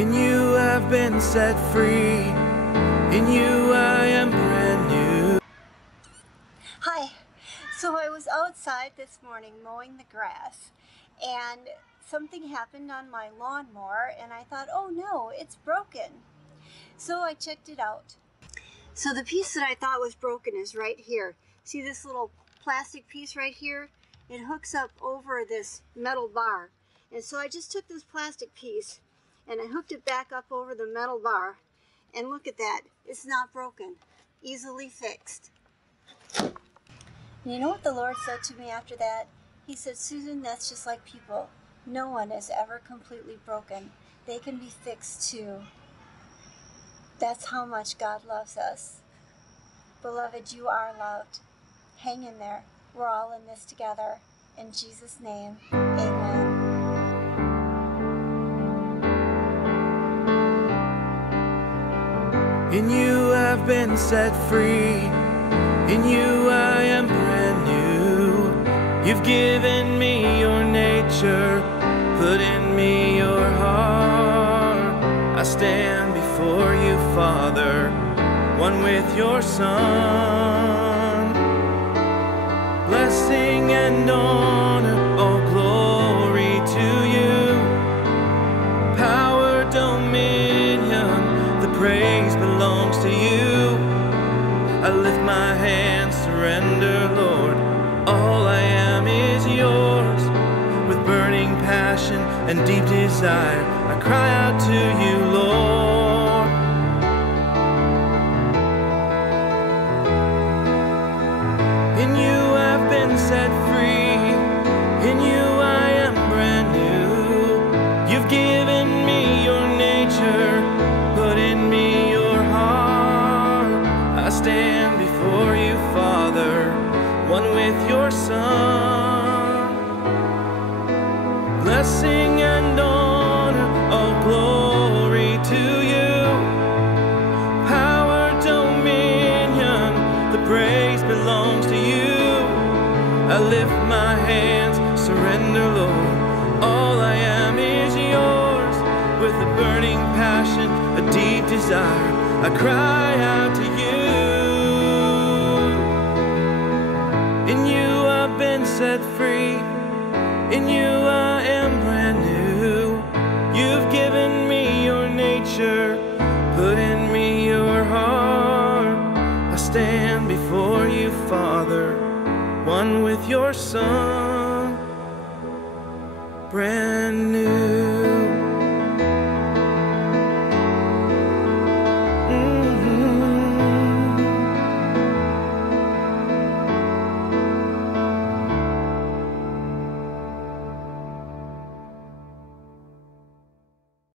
In you I've been set free. In you I am brand new. Hi. So I was outside this morning mowing the grass, and something happened on my lawnmower, and I thought, oh no, it's broken. So I checked it out. So the piece that I thought was broken is right here. See this little plastic piece right here? It hooks up over this metal bar. And so I just took this plastic piece and I hooked it back up over the metal bar. And look at that, it's not broken, easily fixed. And you know what the Lord said to me after that? He said, Susan, that's just like people. No one is ever completely broken. They can be fixed too. That's how much God loves us. Beloved, you are loved. Hang in there. We're all in this together. In Jesus' name, amen. In you I've been set free. In you I am brand new. You've given me your nature, put in me your heart. I stand before you, Father, one with your Son. Blessing and honor, all glory to you. Power, dominion, the praise belongs to you. I lift my hands, surrender, Lord. All I am is yours. With burning passion and deep desire, I cry out to you, Lord. In you I've been set free. In you I am brand new. You've given me your nature, put in me your heart. I stand before you, Father, one with your Son. Blessing and honor, all glory to you. Power, dominion, the praise belongs to you. I lift my hands, surrender, Lord. All I am is yours. With a burning passion, a deep desire, I cry out to you. In you I've been set free. In you I am brand new. You've given me your nature, put in me your heart. I stand before you, Father, one with your Son, brand new.